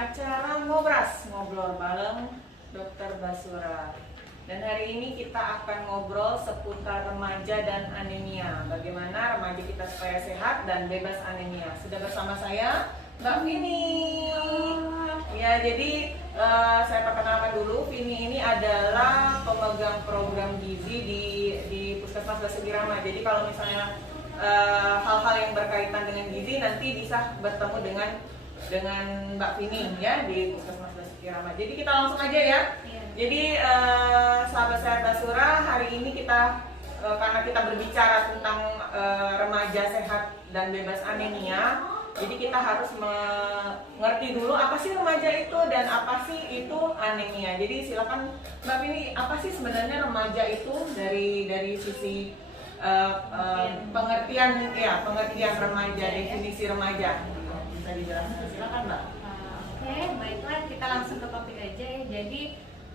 acara Ngobras, ngobrol bareng Dokter Basura. Dan hari ini kita akan ngobrol seputar remaja dan anemia. Bagaimana remaja kita supaya sehat dan bebas anemia. Sudah bersama saya, Mbak Vini. Ya, jadi saya perkenalkan dulu. Vini ini adalah pemegang program gizi di Puskesmas Basuki Rahmat. Jadi kalau misalnya hal-hal yang berkaitan dengan gizi nanti bisa bertemu dengan Mbak Vini ya di Puskesmas Basuki Rahmat. Jadi kita langsung aja ya. Jadi sahabat sehat Basura, hari ini kita karena kita berbicara tentang remaja sehat dan bebas anemia, jadi kita harus mengerti dulu apa sih remaja itu dan apa sih itu anemia. Jadi silakan Mbak Vini, apa sih sebenarnya remaja itu dari sisi pengertian remaja, definisi remaja bisa dijelaskan, silakan Mbak. Oke, baiklah, kita langsung ke topik aja ya. Jadi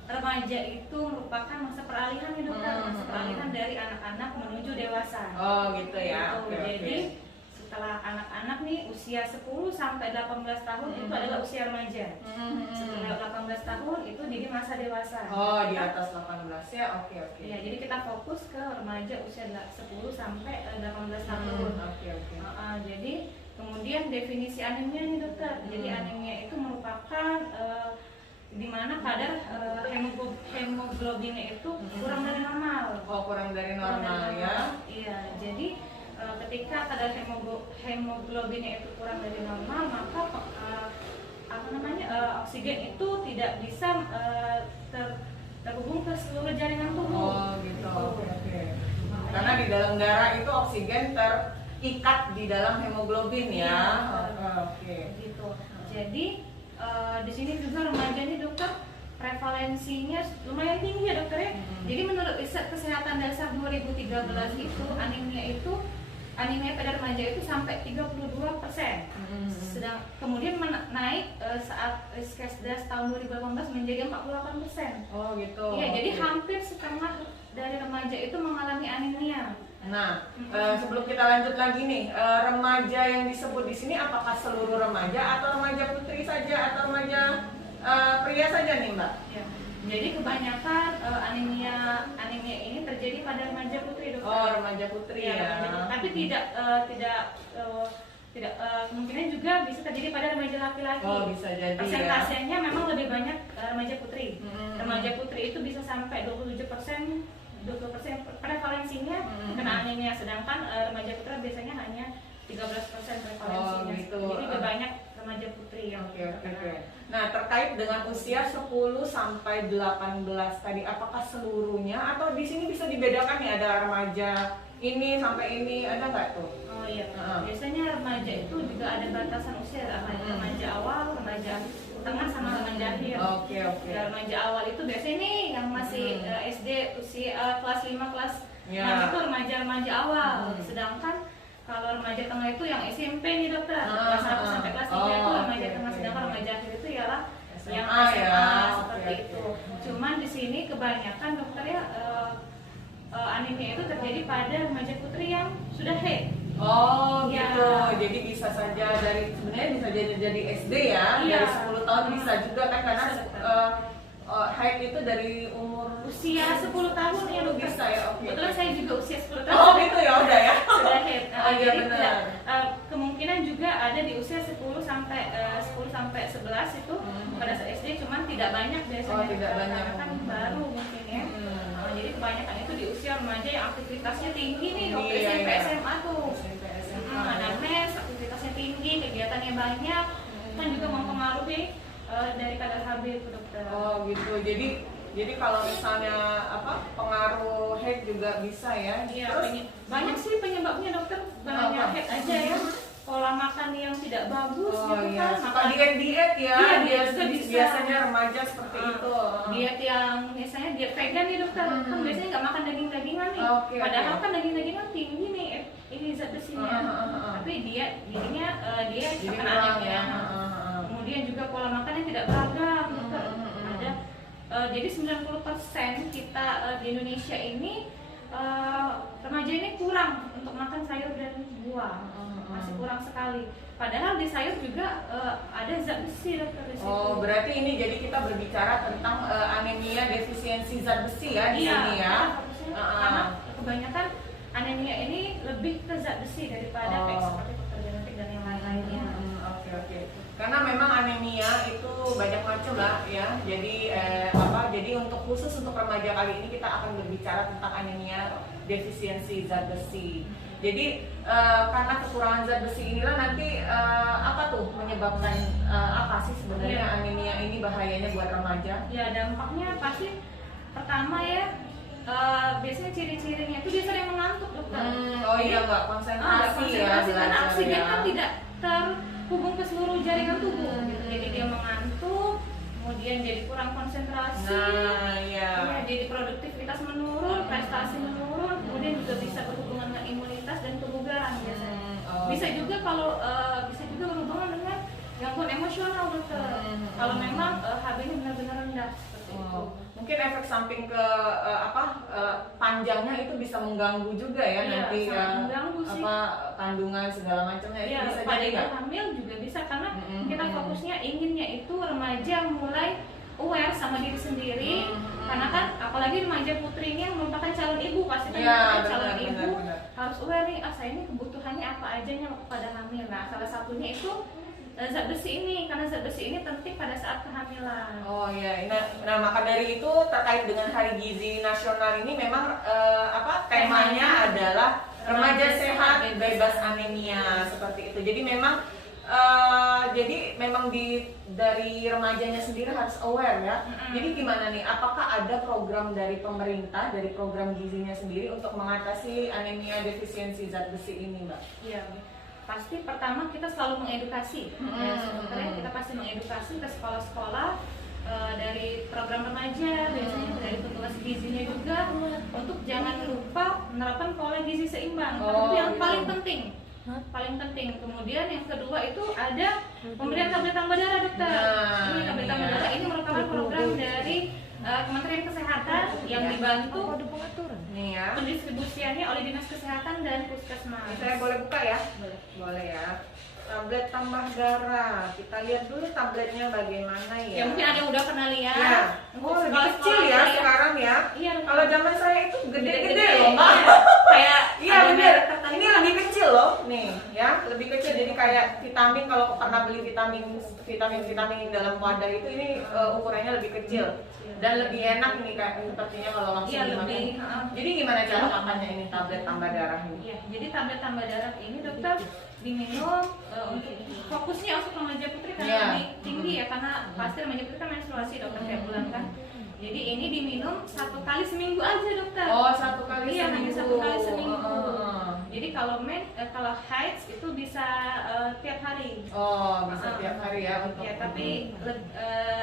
remaja itu merupakan masa peralihan ya dokter, masa peralihan dari anak-anak menuju dewasa. Oh gitu ya. Gitu. Jadi setelah anak-anak nih usia 10 sampai 18 tahun itu adalah usia remaja. Setelah 18 tahun itu di masa dewasa. Oh, di atas 18 ya. Oke. Ya, jadi kita fokus ke remaja usia 10 sampai 18 tahun. Oke. Jadi kemudian definisi anemia nih dokter. Jadi anemia itu merupakan di mana kadar hemoglobinnya itu kurang dari normal. Oh, kurang dari normal ya. Iya, jadi ketika kadar hemoglobinnya itu kurang dari normal, maka oksigen itu tidak bisa terhubung ke seluruh jaringan tubuh. Oh, gitu. Oke. Karena di dalam darah itu oksigen terikat di dalam hemoglobin ya. Oke. Gitu. Jadi di sini juga remaja nih dokter, prevalensinya lumayan tinggi ya dokter ya. Jadi menurut riset kesehatan dasar 2013 itu anemia pada remaja itu sampai 32%. Sedang kemudian naik saat Riskesdas tahun 2018 menjadi 48%. Oh gitu. Iya, jadi hampir setengah dari remaja itu mengalami anemia. Nah, sebelum kita lanjut lagi nih, remaja yang disebut di sini apakah seluruh remaja atau remaja putri saja atau remaja pria saja nih Mbak? Ya. Jadi kebanyakan anemia ini terjadi pada remaja putri dokter. Oh, remaja putri ya. Tapi tidak kemungkinan juga bisa terjadi pada remaja laki-laki. Oh, bisa jadi. Persentasenya memang lebih banyak remaja putri. Remaja putri itu bisa sampai 20% prevalensinya kena anemia, sedangkan remaja putra biasanya hanya 13% prevalensinya. Oh, gitu. Jadi lebih banyak remaja putri yang Oke. Nah, terkait dengan usia 10 sampai 18 tadi, apakah seluruhnya atau di sini bisa dibedakan nih, ada remaja ini sampai ini, ada nggak tuh? Oh iya. Biasanya remaja itu juga ada batasan usia, remaja awal, remaja tengah sama remaja akhir. Oke. Ya, remaja awal itu biasanya nih yang masih SD usia kelas 5 kelas 6 itu remaja awal. Sedangkan kalau remaja tengah itu yang SMP nih dokter, kelas 1 sampai kelas 3 itu remaja tengah, sedangkan remaja akhir itu ialah yang SMA seperti itu. Cuman di sini kebanyakan dokter ya anemia itu terjadi pada remaja putri yang sudah haid. Oh ya. gitu, jadi bisa saja sebenarnya bisa jadi SD ya, Iya. dari 10 tahun bisa juga kan, karena haid itu dari usia 10 tahun ya dokter. Bisa ya, oke. Kebetulan saya juga usia 10 tahun. Oh gitu ya, udah ya. Sudah haid. Iya benar. Kemungkinan juga ada di usia 10 sampai 11 itu pada saat SD, cuman tidak banyak biasanya. Oh, tidak banyak. Karena kan baru mungkin ya. Jadi kebanyakan itu di usia remaja yang aktivitasnya tinggi nih, waktu SMP SMA tuh. Ada mes, aktivitasnya tinggi, kegiatannya banyak, kan juga mempengaruhi dari kadar HB itu dokter. Oh gitu. Jadi kalau misalnya pengaruh haid juga bisa ya. Iya, Terus banyak sih penyebabnya dokter, banyak haid aja ya. Pola makan yang tidak bagus gitu kan, suka diet ya. Iya, diet juga bisa. Biasanya remaja seperti itu. Diet yang misalnya diet vegan nih dokter, kan biasanya nggak makan daging-dagingan nih. Padahal kan daging-dagingan tinggi nih ini zat besinya. Tapi jadinya dia terkena anemia. Kemudian juga pola makannya tidak beragam dokter. Jadi 90% kita di Indonesia ini remaja ini kurang untuk makan sayur dan buah, masih kurang sekali. Padahal di sayur juga ada zat besi dokter di situ. Oh, berarti ini jadi kita berbicara tentang anemia defisiensi zat besi ya di sini ya. Karena kebanyakan anemia ini lebih ke zat besi daripada seperti faktor genetik dan yang lain-lainnya. Oke. Karena memang anemia itu banyak macam lah ya. Jadi jadi untuk khusus untuk remaja kali ini kita akan berbicara tentang anemia defisiensi zat besi. Jadi karena kekurangan zat besi inilah nanti apa tuh menyebabkan apa sih sebenarnya anemia ini bahayanya buat remaja? Ya, dampaknya pasti pertama ya biasanya ciri-cirinya itu dia sering mengantuk dokter. Oh iya, nggak konsentrasi ya belajar karena oksigen ya. kan tidak terhubung ke seluruh jaringan tubuh gitu. Jadi dia mengantuk, kemudian jadi kurang konsentrasi. Nah, iya. Ya, jadi produktivitas menurun, prestasi menurun, kemudian juga bisa berhubungan dengan imunitas dan kebugaran biasanya. Bisa juga kalau bisa juga berhubungan dengan gangguan emosional dokter. Kalau memang HB-nya benar-benar rendah seperti itu. Mungkin efek samping ke panjangnya itu bisa mengganggu juga ya nanti mengganggu sih. Kandungan segala macamnya itu bisa pada jadi nggak? hamil juga bisa karena kita fokusnya inginnya itu remaja mulai aware sama diri sendiri. Karena kan apalagi remaja putri ini yang merupakan calon ibu pasti kan calon ibu harus aware nih, saya ini kebutuhannya apa aja pada hamil. Nah, salah satunya itu zat besi ini, karena zat besi ini penting pada saat kehamilan. Oh iya, nah maka dari itu terkait dengan Hari Gizi Nasional ini memang temanya adalah remaja sehat bebas anemia seperti itu. Jadi memang dari remajanya sendiri harus aware ya. Jadi gimana nih? Apakah ada program dari pemerintah, dari program gizinya sendiri untuk mengatasi anemia defisiensi zat besi ini, Mbak? Iya. Pasti pertama kita selalu mengedukasi. Sebenarnya kita pasti mengedukasi ke sekolah-sekolah dari program remaja, biasanya dari petugas gizinya juga untuk jangan lupa menerapkan pola gizi seimbang. Itu yang paling penting. Kemudian yang kedua itu ada pemberian tablet tambah darah dokter. Ini tablet tambah darah ini merupakan program dari Kementerian Kesehatan yang dibantu pendistribusiannya oleh Dinas Kesehatan dan Puskesmas. Saya boleh buka ya? Boleh ya. Tablet tambah darah. Kita lihat dulu tabletnya bagaimana ya. Ya mungkin ada yang udah pernah lihat. Ya. Lebih kecil ya sekarang ya. Iya. Kalau zaman saya itu gede-gede loh, Mbak. Kayak iya bener. Ini lebih kecil loh, nih ya, lebih kecil. Jadi kayak vitamin, kalau pernah beli vitamin dalam wadah itu, ini ukurannya lebih kecil dan lebih enak nih kayak sepertinya kalau langsung dimakan. Jadi gimana cara makannya ini tablet tambah darah ini? Iya, jadi tablet tambah darah ini dokter diminum untuk fokusnya untuk remaja putri karena lebih tinggi ya, karena pasti remaja putri kan menstruasi dokter tiap bulan kan. Jadi ini diminum 1 kali seminggu aja dokter. Oh, 1 kali seminggu. Iya, hanya 1 kali seminggu. Jadi kalau kalau haid itu bisa tiap hari. Oh, bisa tiap hari ya untuk. Ya, tapi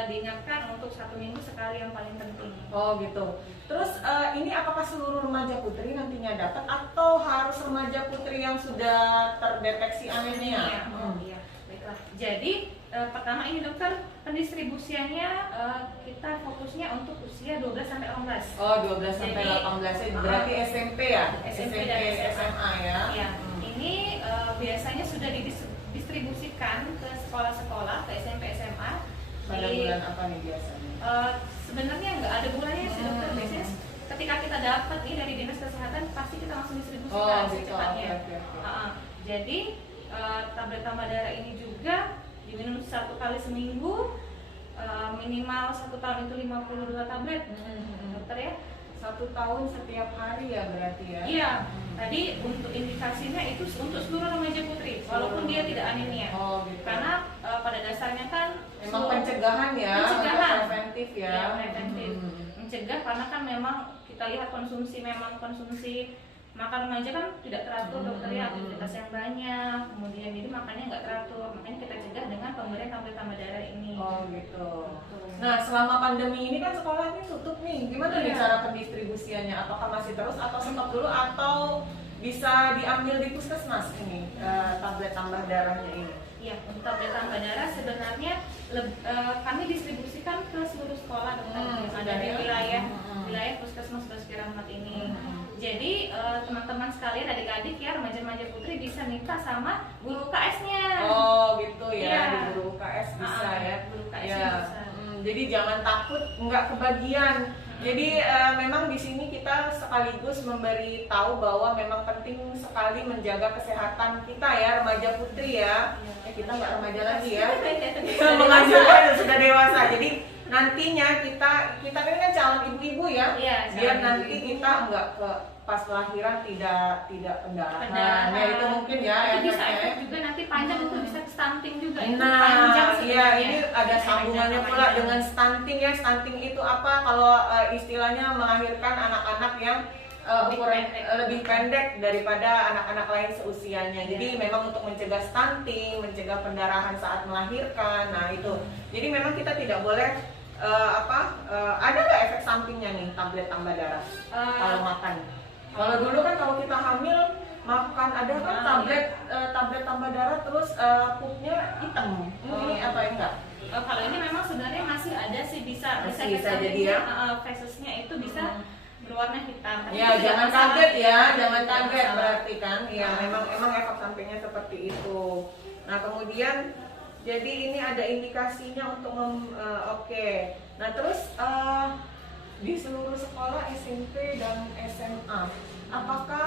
diingatkan untuk 1 minggu sekali yang paling penting. Oh gitu. Terus ini apakah seluruh remaja putri nantinya dapat atau harus remaja putri yang sudah terdeteksi anemia? Iya, baiklah. Jadi pertama ini dokter pendistribusiannya kita fokusnya untuk usia 12 sampai 18. Oh, 12 sampai 18 berarti SMP ya? SMP dan SMA ya. Iya. Ini biasanya sudah didistribusikan ke sekolah-sekolah, ke SMP SMA. Pada bulan apa nih biasanya? Sebenarnya nggak ada bulannya sih dokter. Biasanya ketika kita dapat nih dari Dinas Kesehatan pasti kita langsung distribusikan secepatnya. Jadi tablet tambah darah ini juga diminum 1 kali seminggu, minimal 1 tahun itu 52 tablet, dokter ya. 1 tahun setiap hari ya berarti ya? Iya. Tadi untuk indikasinya itu untuk seluruh remaja putri, walaupun dia tidak anemia. Oh, gitu. Karena pada dasarnya kan memang pencegahan ya, preventif ya. Ya, preventif. Mencegah karena kan memang kita lihat konsumsi makan remaja kan tidak teratur dokter ya, aktivitas yang banyak, kemudian jadi makannya nggak teratur, makanya kita cegah dengan pemberian tablet tambah darah ini. Oh gitu. Nah selama pandemi ini kan sekolah ini tutup nih, gimana nih cara pendistribusiannya? Apakah masih terus atau stop dulu atau bisa diambil di puskesmas ini tablet tambah darahnya ini? Iya, untuk tablet tambah darah sebenarnya kami distribusikan ke seluruh sekolah dokter yang ada di wilayah puskesmas Basuki Rahmat ini. Jadi teman-teman sekalian, adik-adik ya, remaja-remaja putri bisa minta sama guru UKS-nya. Oh gitu ya, Iya. di guru UKS bisa ya. Guru UKS Ya. bisa. Jadi jangan takut nggak kebagian. Jadi memang di sini kita sekaligus memberi tahu bahwa memang penting sekali menjaga kesehatan kita ya, remaja putri ya. Kita nggak remaja lagi ya. Kita mengajukan sudah dewasa. Jadi nantinya kita ini kan calon ibu-ibu ya. Iya, Biar calon nanti ibu-ibu. kita nggak ke pas lahiran tidak pendarahan. Pendarahan. Ya itu mungkin ya Itu bisa efeknya. efek juga nanti panjang itu bisa stunting juga. Itu Nah, panjang iya sebenarnya. ini ada sambungannya Panjang, pula panjang. dengan stunting ya. Stunting itu apa? Kalau istilahnya melahirkan anak-anak yang Lebih ukuran pendek. lebih pendek daripada anak-anak lain seusianya. Jadi Iya. memang untuk mencegah stunting, mencegah pendarahan saat melahirkan. Nah itu. Jadi memang kita tidak boleh ada nggak efek sampingnya nih tablet tambah darah kalau makan? Kalau dulu kan kalau kita hamil makan ada kan tablet tambah darah terus pupnya hitam. Ini apa enggak? Kalau ini memang sebenarnya masih ada sih, bisa Masih bisa efek jadi ya. sampingnya, faces-nya itu bisa berwarna hitam. Tapi Ya tidak jangan masalah. kaget ya, jangan Tidak kaget masalah. berarti kan. Ya memang efek sampingnya seperti itu. Nah kemudian jadi ini ada indikasinya untuk oke. Nah terus di seluruh sekolah SMP dan SMA, apakah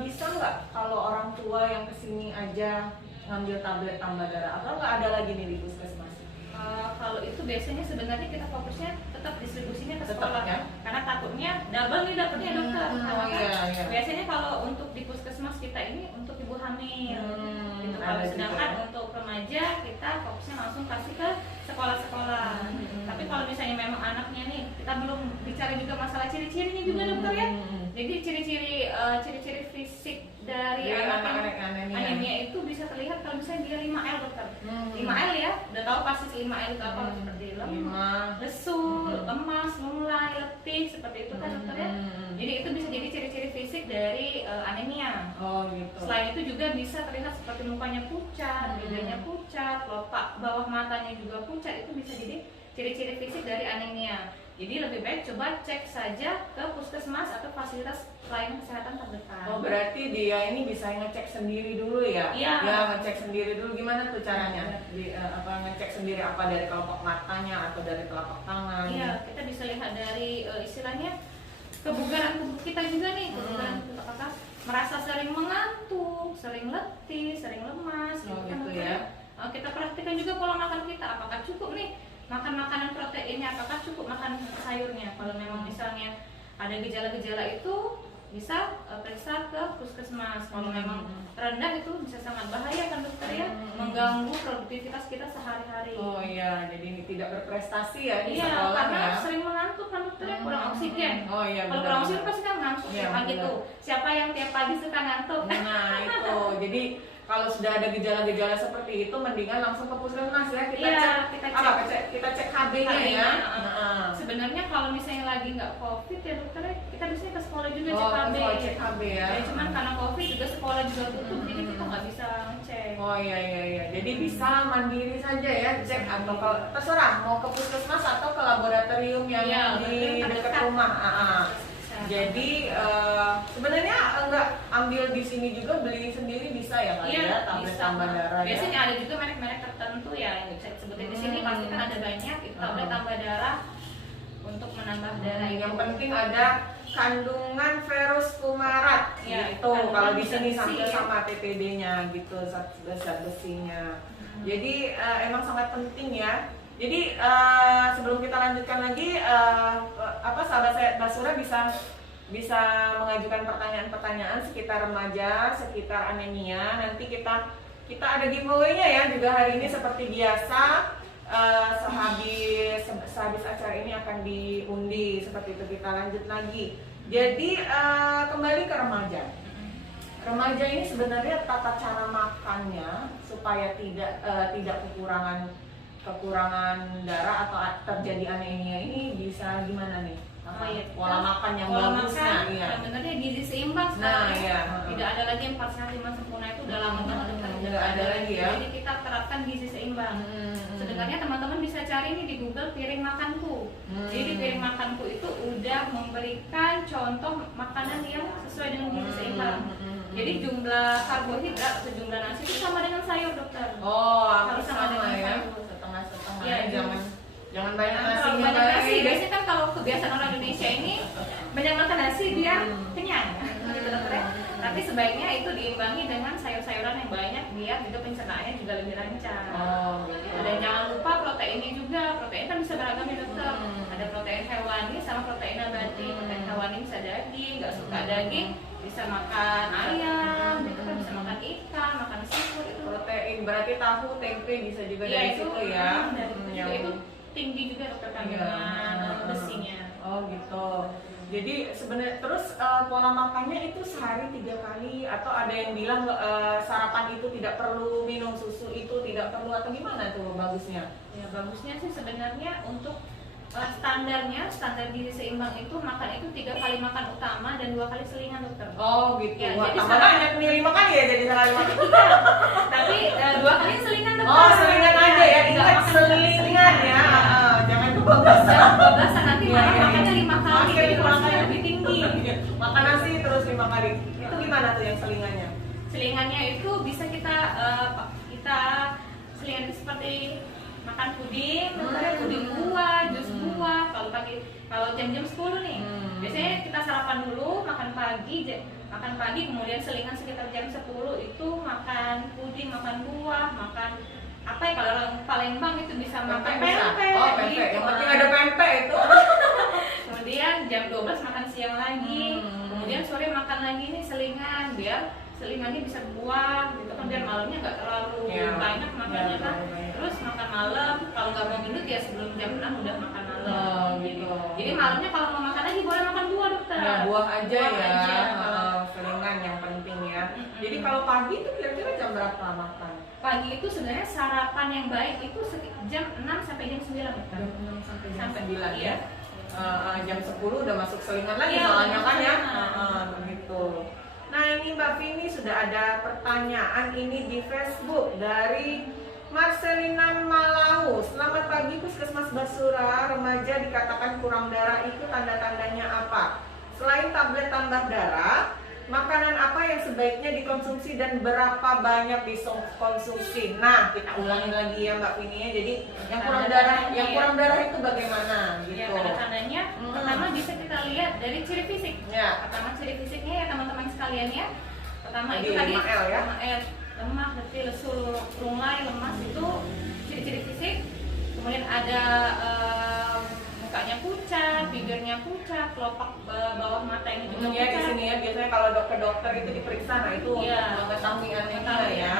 bisa nggak kalau orang tua yang kesini aja ngambil tablet tambah darah atau nggak ada lagi nih di puskesmas? Kalau itu biasanya sebenarnya kita fokusnya tetap distribusinya ke Tetap, sekolah ya? karena takutnya double nih dapetnya dokter. Karena kan Iya. biasanya kalau untuk di puskesmas kita ini untuk ibu hamil. Gitu. Kalau Ada sedangkan juga ya. untuk remaja kita fokusnya langsung kasih ke sekolah-sekolah. Tapi kalau misalnya memang anaknya nih, kita belum bicara juga masalah ciri-cirinya juga dokter ya. Jadi ciri-ciri fisik dari Dari anak yang anak-anak anemia. anemia itu bisa terlihat kalau misalnya dia 5L dokter. 5L ya, udah tahu pasti 5L itu apa, seperti lemah, lesu, lemas, mulai, letih, seperti itu kan dokter ya. Jadi itu bisa jadi ciri-ciri fisik dari anemia. Oh gitu. Selain itu juga bisa terlihat seperti mukanya pucat, bibirnya pucat, kelopak bawah matanya juga pucat, itu bisa jadi ciri-ciri fisik dari anemia. Jadi lebih baik coba cek saja ke puskesmas atau fasilitas pelayanan kesehatan terdekat. Oh berarti dia ini bisa ngecek sendiri dulu ya? Iya. Ya ngecek sendiri dulu, gimana tuh caranya? Ngecek sendiri apa dari kelopak matanya atau dari telapak tangan? Iya, kita bisa lihat dari istilahnya kebugaran tubuh kita juga nih, kebugaran tubuh, apakah merasa sering mengantuk, sering letih, sering lemas, Oh, kan, gitu dokter. ya. Kita perhatikan juga pola makan kita, apakah cukup nih makan makanan proteinnya, apakah cukup makan sayurnya. Kalau memang misalnya ada gejala-gejala itu bisa periksa ke puskesmas. Kalau memang rendah itu bisa sangat bahaya kan dokter ya, mengganggu produktivitas kita sehari-hari. Oh iya, jadi ini tidak berprestasi ya di Iya, sekolah karena ya? sering mengantuk kan dokter ya, kurang oksigen. Oh iya Kalau benar. kurang oksigen pasti kan ngantuk Iya, tiap pagi benar. tuh. Siapa yang tiap pagi suka ngantuk? Nah itu, jadi kalau sudah ada gejala-gejala seperti itu, mendingan langsung ke puskesmas ya. Kita Iya, cek, kita apa? cek. Kita cek HB-nya ya. HB-nya, Heeh. Sebenarnya kalau misalnya lagi nggak COVID ya dokter, kita biasanya ke sekolah juga Oh, cek HB. kalau cek HB ya. Ya, cuman karena COVID juga sekolah juga tutup, jadi kita nggak bisa ngecek. Oh iya. Jadi bisa mandiri saja ya cek atau kalau terserah mau ke puskesmas atau ke laboratorium yang Iya, di betul, dekat terdekat. rumah. Bisa. Jadi sebenarnya enggak ambil di sini juga beli sendiri bisa ya kali Iya, ya tablet bisa. tambah darah ya. Biasanya ada juga merek-merek tertentu ya yang bisa disebutin di sini, pasti kan ada banyak itu tablet Hmm. tambah darah untuk menambah darah. Yang penting ada kandungan virus kumarat Ya, gitu. kandungan Kalau di sini besi, ya. sama TPD-nya gitu, zat besinya. Jadi emang sangat penting ya. Jadi sebelum kita lanjutkan lagi, sahabat saya Basura bisa mengajukan pertanyaan-pertanyaan sekitar remaja, sekitar anemia. Nanti kita ada giveaway-nya ya juga hari ini seperti biasa. Sehabis acara ini akan diundi seperti itu. Kita lanjut lagi. Jadi kembali ke remaja. Remaja ini sebenarnya tata cara makannya supaya tidak kekurangan darah atau terjadi anemia ini bisa gimana nih? Pola makan yang bagusnya, iya. Sebenarnya gizi seimbang Nah, sekarang. iya. Tidak ada lagi yang 4 sehat 5 sempurna, itu udah lama banget kan. Nggak ada lagi ya. Jadi kita terapkan gizi seimbang. Sebenarnya teman-teman bisa cari nih di Google piring makanku. Jadi di piring makanku itu udah memberikan contoh makanan yang sesuai dengan gizi seimbang. Jadi jumlah karbohidrat atau jumlah nasi itu sama dengan sayur, dokter. Oh, Harus sama dengan ya. sayur. Setengah-setengah. Ya, Jangan banyak Kalau nasinya. banyak nasi, guys. biasanya kan kalau kebiasaan orang Indonesia ini banyak makan nasi dia kenyang, gitu dokter ya. Tapi sebaiknya itu diimbangi dengan sayur-sayuran yang banyak biar juga pencernaannya juga lebih lancar. Oh, gitu. Dan jangan lupa proteinnya juga. Protein kan bisa beragam ya dokter. Ada protein hewani sama protein nabati. Protein hewani bisa daging, nggak suka daging bisa makan ayam, gitu kan bisa makan ikan, makan seafood itu. Protein berarti tahu, tempe bisa juga Iya, dari itu, situ ya. dari situ juga. Itu tinggi juga dokter kandungan besinya. Oh gitu. Jadi sebenarnya terus pola makannya itu sehari 3 kali atau ada yang bilang sarapan itu tidak perlu, minum susu itu tidak perlu, atau gimana tuh bagusnya? Ya bagusnya sih sebenarnya untuk standar gizi seimbang itu makan itu 3 kali makan utama dan 2 kali selingan dokter. Oh gitu. Ya, Wah, jadi tambah banyak nih 5 kali ya jadi sekali makan. Tapi 2 kali selingan dokter. Oh selingan aja ya, Nggak ingat makan selingan ya. Jangan kebablasan. Jangan kebablasan nanti Iya, malah iya, makannya 5 kali. Makan Jadi 5 porsinya kali. lebih tinggi. Makan nasi terus 5 kali. Itu gimana tuh yang selingannya? Selingannya itu bisa kita selingan seperti makan puding, puding buah, jus buah. Kalau jam-jam 10 nih, biasanya kita sarapan dulu, makan pagi, kemudian selingan sekitar jam 10 itu makan puding, makan buah, makan apa ya, kalau orang Palembang itu bisa makan pempek. Oh pempek, gitu. yang penting ada pempek itu. Kemudian jam 12 makan siang lagi, kemudian sore makan lagi nih selingan, biar selingannya bisa buah gitu kan, biar malamnya nggak terlalu banyak makannya kan. Terus makan malam, kalau nggak mau gendut ya sebelum jam 6 udah makan malam. Oh, gitu. Jadi malamnya kalau mau makan lagi boleh makan buah dokter. Ya, buah aja Buah ya. aja. Selingan yang penting ya. Jadi kalau pagi itu kira-kira jam berapa makan? Pagi itu sebenarnya sarapan yang baik itu jam 6 sampai jam 9 dokter. Jam 6 sampai jam 9 iya. ya. Jam 10 udah masuk selingan lagi Iya, soalnya kan ya. selingan. Begitu. Nah ini Mbak Vini sudah ada pertanyaan ini di Facebook dari Marcelina Malau. Selamat pagi Puskesmas Basura, remaja dikatakan kurang darah itu tanda-tandanya apa? Selain tablet tambah darah, makanan apa yang sebaiknya dikonsumsi dan berapa banyak dikonsumsi? Nah, kita ulangin lagi ya Mbak Vini ya. Jadi yang kurang darah itu bagaimana gitu? Ya, tanda-tandanya pertama bisa kita lihat dari ciri fisik. Ya. Pertama ciri fisiknya ya teman-teman sekalian ya. Pertama Tadi itu tadi 5L ya. 5L, lemah, letih, lesu, lunglai, lemas itu ciri-ciri fisik. Kemudian ada mukanya pucat, bibirnya pucat, kelopak bawah mata ini juga Ya di pucat. sini ya biasanya kalau dokter itu diperiksa, nah itu untuk mengetahui anemia ya.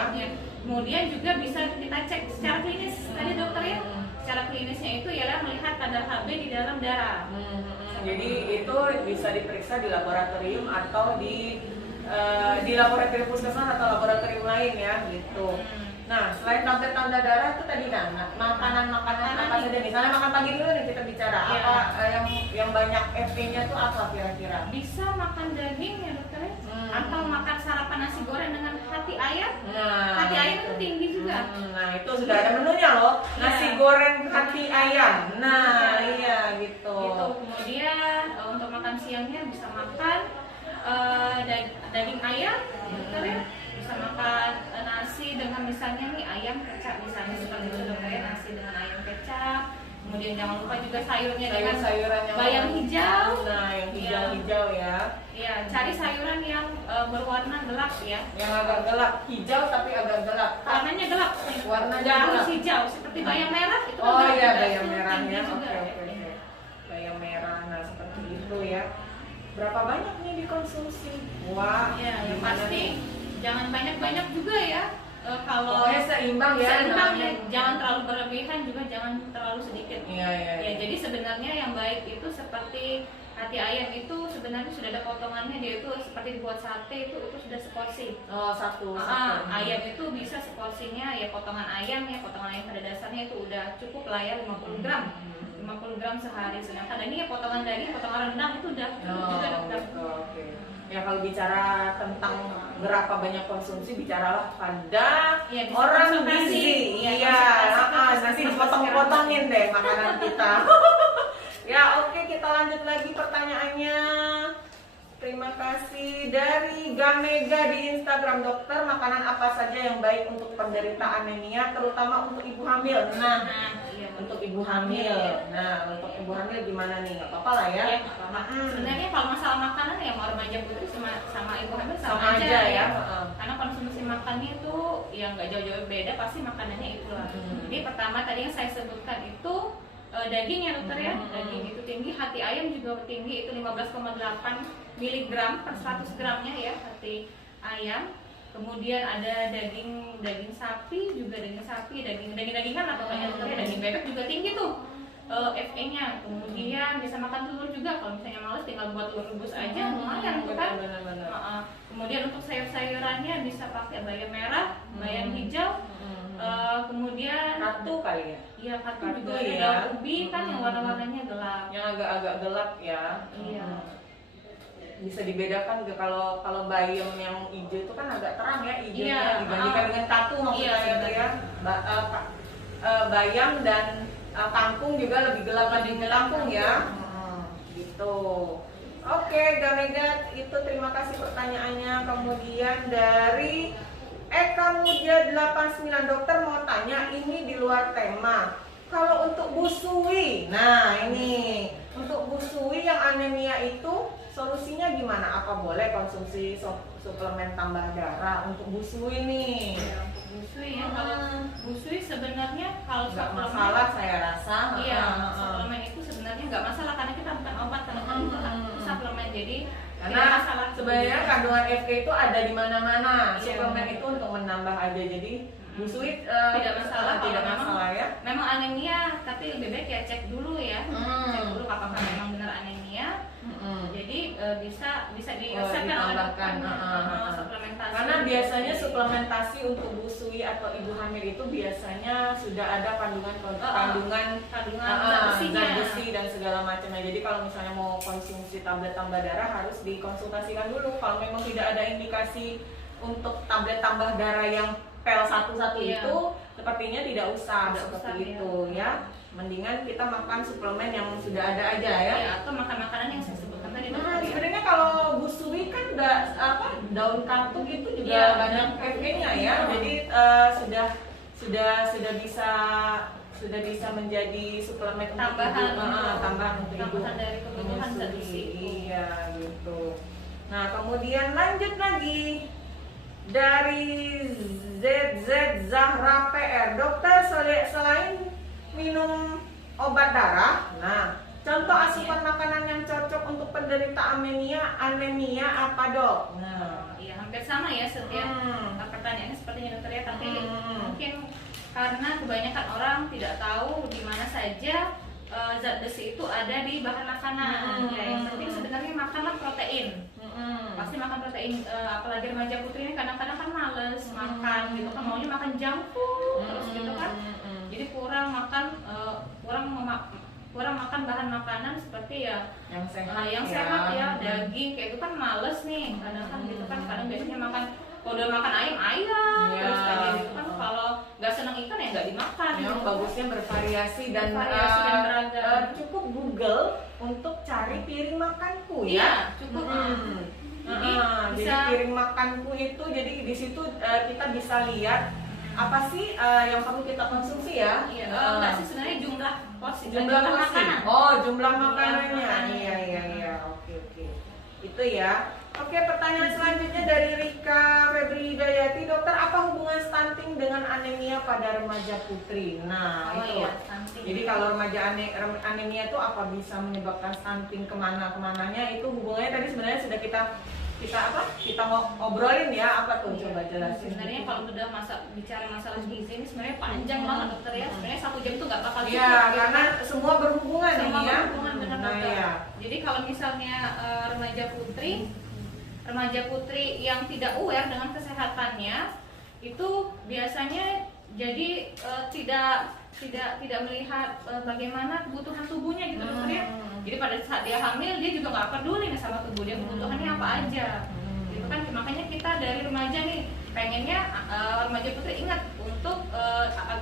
Kemudian juga bisa kita cek secara klinis tadi dokter ya. Secara klinisnya itu ialah melihat kadar Hb di dalam darah. Jadi itu bisa diperiksa di laboratorium atau di laboratorium puskesmas atau laboratorium lain ya gitu. Nah selain tablet tanda darah itu tadi kan makanan apa saja, misalnya makan pagi dulu nih kita bicara apa yang banyak F-nya tuh apa kira-kira? Bisa makan daging ya dokter ya? Atau makan sarapan nasi goreng dengan hati ayam. Nah, Hati ayam itu tinggi juga. Nah itu sudah ada menunya loh, nasi goreng hati ayam. Nah iya gitu. Gitu. Kemudian untuk makan siangnya bisa makan daging ayam, dokter ya. Bisa makan nasi dengan misalnya nih ayam kecap misalnya seperti itu dokter ya, nasi dengan ayam kecap. Kemudian jangan lupa juga sayurnya dengan sayuran yang bayam hijau. Nah yang hijau-hijau ya. Iya, cari sayuran yang berwarna gelap ya. Yang agak gelap, hijau tapi agak gelap. Warnanya gelap. Warnanya Nggak harus gelap. hijau seperti bayam merah itu. Oh kan iya juga bayam itu merah tinggi ya. juga. Oke. Bayam merah, nah seperti itu ya. Berapa banyak nih dikonsumsi? Wah, Ya, yang gimana pasti nih? jangan banyak-banyak juga ya. Kalau Pokoknya seimbang ya. seimbang ya, namanya. jangan terlalu berlebihan juga jangan terlalu sedikit. Iya. Ya, jadi sebenarnya yang baik itu seperti hati ayam itu sebenarnya sudah ada potongannya, dia itu seperti dibuat sate itu sudah seporsi. Oh satu. Ayam itu bisa seporsinya ya, potongan ayam pada dasarnya itu udah cukup lah ya 50 gram. 50 gram sehari, sedangkan ini ya potongan daging, potongan rendang itu udah cukup juga dokter. Oke. Ya kalau bicara tentang berapa banyak konsumsi, bicaralah pada Ya, bisa orang konsultasi. gizi. Ya, Iya, konsultasi. nanti dipotong-potongin deh makanan kita. lagi pertanyaannya. Terima kasih dari Gamega di Instagram. Dokter, makanan apa saja yang baik untuk penderita anemia, terutama untuk ibu hamil? Nah, Iya, untuk ibu hamil. Nah, untuk ibu hamil gimana nih? Nggak apa-apa lah ya. Iya, nggak apa-apa. Sebenarnya kalau masalah makanan ya mau remaja putri sama ibu hamil sama Sama aja aja ya. ya. Karena konsumsi makannya itu ya nggak jauh-jauh beda, pasti makanannya itulah. Jadi pertama tadi yang saya sebutkan itu daging ya dokter ya. Daging itu tinggi, hati ayam juga tinggi, itu 15,8 mg per 100 gramnya ya hati ayam. Kemudian ada daging sapi juga, daging-dagingan lah pokoknya dokter ya. Daging bebek juga tinggi tuh Fe-nya. Kemudian bisa makan telur juga, kalau misalnya males tinggal buat telur rebus aja lumayan tuh kan. Kemudian untuk sayur-sayurannya bisa pakai bayam merah, bayam hijau, kemudian Kartu kali ya? iya kartu Kartu juga ya. ada daun ubi kan yang warna-warnanya gelap. Yang agak-agak gelap ya. Iya. Bisa dibedakan ke kalau bayam yang hijau itu kan agak terang ya hijaunya Iya, dibandingkan dengan katu maksud iya, saya tuh ya. Bayam dan kangkung juga lebih gelap dibanding kangkung ya. Gitu. Oke, Gamega itu terima kasih pertanyaannya. Kemudian dari Eka Mudia 89, dokter mau tanya ini di luar tema. Kalau untuk busui, nah ini untuk busui yang anemia itu solusinya gimana? Apa boleh konsumsi suplemen tambah darah untuk busui nih? Ya, untuk busui ya. Kalau busui sebenarnya kalau Nggak suplemen masalah saya rasa. iya, suplemen itu sebenarnya nggak masalah karena kita bukan obat, karena kan itu suplemen, jadi Karena tidak masalah. sebenarnya kandungan FK itu ada di mana-mana. Iya. Suplemen itu untuk menambah aja. Jadi busui tidak masalah. tidak Kalau masalah ya. Memang anemia, tapi lebih baik ya cek dulu ya. Cek dulu apakah memang benar anemia. Jadi bisa diresepkan oleh ditambahkan, dokter suplementasi. Karena biasanya suplementasi untuk busui atau ibu hamil itu biasanya sudah ada kandungan zat zat besi dan segala macamnya. Jadi kalau misalnya mau konsumsi tablet tambah darah harus dikonsultasikan dulu. Kalau memang tidak ada indikasi untuk tablet tambah darah yang pel satu-satu Iya. itu sepertinya tidak usah Tidak seperti usah, itu ya. Mendingan kita makan suplemen yang sudah ada aja ya. Ya, atau makan makanan yang saya sebutkan tadi dokter ya. Sebenarnya kalau busui kan daun kantuk itu juga Iya, banyak benar. Fe-nya ya. Jadi sudah bisa menjadi suplemen untuk Tambahan ibu, tambahan untuk ibu tambahan dari kebutuhan zat besi itu. Iya gitu. Nah kemudian lanjut lagi dari ZZ Zahra PR, dokter selain minum obat darah, nah contoh asupan makanan yang cocok untuk penderita anemia apa dok? Nah, Iya, hampir sama ya setiap pertanyaannya sepertinya dokter ya, tapi mungkin karena kebanyakan orang tidak tahu di mana saja zat besi itu ada di bahan makanan. Ya, yang penting sebenarnya makanlah protein. Pasti makan protein, apalagi remaja putri ini kadang-kadang kan males makan gitu kan, maunya makan junk food terus gitu kan. Jadi kurang makan bahan makanan seperti ya yang yang sehat ya, daging kayak itu kan males nih kadang kan gitu kan. Kadang biasanya makan, kalau udah makan ayam Ya. terus kayak gitu kan, kalau nggak seneng ikan ya nggak dimakan yang gitu. bagusnya bervariasi dan beragam. cukup Google untuk cari piring makanku ya. Iya, cukup. Jadi Jadi bisa piring makanku itu jadi di situ kita bisa lihat apa sih yang perlu kita konsumsi ya. iya, enggak sih sebenarnya jumlah porsi, Jumlah porsi. makanan. Oh, jumlah makanannya. makanannya. Iya. Oke. Itu ya. Oke, pertanyaan selanjutnya dari Rika Febri Hidayati, dokter apa hubungan stunting dengan anemia pada remaja putri? Nah, Oh itu. iya, stunting. Jadi kalau remaja anemia itu apa bisa menyebabkan stunting kemananya itu hubungannya tadi sebenarnya sudah kita mau ngobrolin ya, apa tuh coba jelasin. Sebenarnya kalau udah bicara masalah gizi ini sebenarnya panjang banget dokter ya. Sebenarnya 1 jam tuh nggak bakal cukup. Iya, gitu karena kan. semua berhubungan Semua ini ya. berhubungan benar Nah, dokter. iya. Jadi kalau misalnya remaja putri yang tidak aware dengan kesehatannya itu biasanya jadi tidak melihat bagaimana kebutuhan tubuhnya gitu dokter ya. Jadi pada saat dia hamil dia juga nggak peduli nih sama tubuh dia, kebutuhannya apa aja gitu kan. Makanya kita dari remaja nih pengennya remaja putri ingat untuk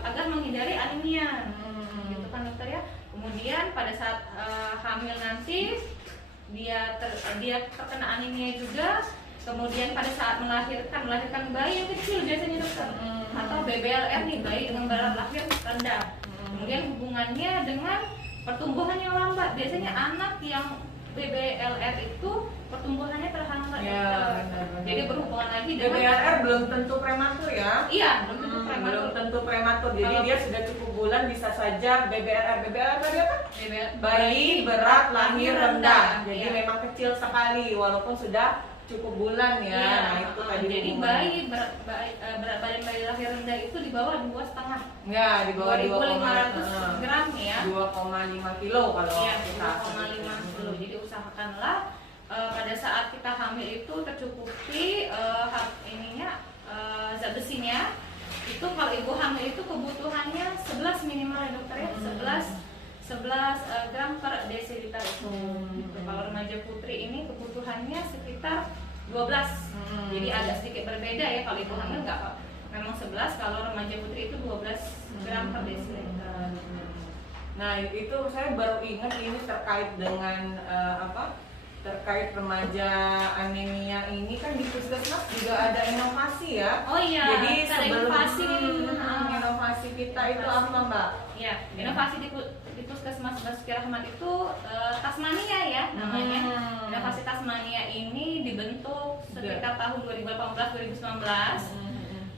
agar menghindari anemia gitu kan dokter ya. Kemudian pada saat hamil nanti dia terkena anemia juga. Kemudian pada saat melahirkan bayi yang kecil biasanya dokter, atau BBLR nih, bayi dengan berat lahir rendah. Kemudian hubungannya dengan pertumbuhan yang lambat. Biasanya anak yang BBLR itu pertumbuhannya terhambat. Ya, benar. Jadi berhubungan lagi dengan BBLR belum tentu prematur ya. Iya, belum tentu prematur. Belum tentu prematur. Jadi Kalau- dia sudah cukup bulan bisa saja BBLR. BBLR tadi apa? BBLR, Bayi berat lahir rendah. Jadi Iya. memang kecil sekali walaupun sudah cukup bulan ya. Iya, Nah, itu tadi jadi hubungannya. berat badan bayi lahir rendah itu di bawah 2,5. Ya, di bawah 2.500 gram ya. 2,5 kilo kalau Iya, kita 2,5 kilo. Jadi usahakanlah pada saat kita hamil itu tercukupi zat besinya. Itu kalau ibu hamil itu kebutuhannya 11 minimal ya dokter ya. 11 gram per desiliter itu. Gitu. Kalau remaja putri ini kebutuhannya sekitar 12. Jadi agak sedikit berbeda ya, kalau ibu hamil enggak memang 11, kalau remaja putri itu 12 gram per desiliter. Nah, itu saya baru ingat ini terkait dengan terkait remaja anemia ini kan di puskesmas juga ada inovasi ya. Oh iya, Jadi ada sebelum inovasi inovasi kita itu apa Mbak? Ya, inovasi di puskesmas Basuki Rahmat itu Tasmania ya namanya. Inovasi Tasmania ini dibentuk sekitar tahun 2018-2019.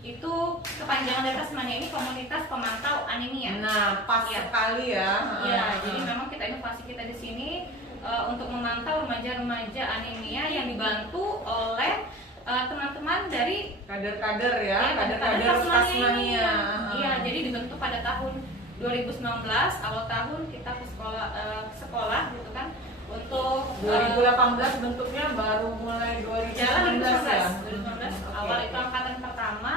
Itu kepanjangan dari Tasmania ini komunitas pemantau anemia. Nah, pas Ya. sekali ya. Ya, jadi memang inovasi kita di sini untuk memantau remaja-remaja anemia yang dibantu oleh teman-teman dari kader-kader ya, ya, kader-kader Tasmania. Iya, jadi dibentuk pada tahun 2019, awal tahun kita ke sekolah gitu kan untuk 2018 bentuknya baru mulai jalan 2019 ya. 2019 awal itu angkatan pertama.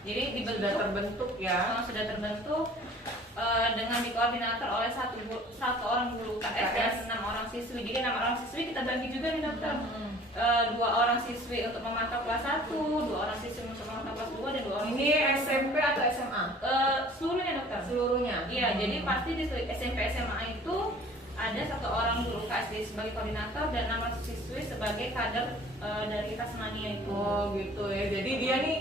Jadi Sudah terbentuk ya. sudah terbentuk dengan dikoordinator oleh satu orang guru KS dan 6 orang siswi. Jadi 6 orang siswi kita bagi juga nih dokter. 2 orang siswi untuk memantau kelas 1, 2 orang siswi untuk memantau kelas 2, dan 2 orang Ini SMP atau SMA? seluruhnya dokter. Seluruhnya. Iya, jadi pasti di SMP SMA itu ada 1 orang guru KSD sebagai koordinator dan 6 orang siswi sebagai kader dari Tasmania itu. Oh gitu ya. Jadi dia nih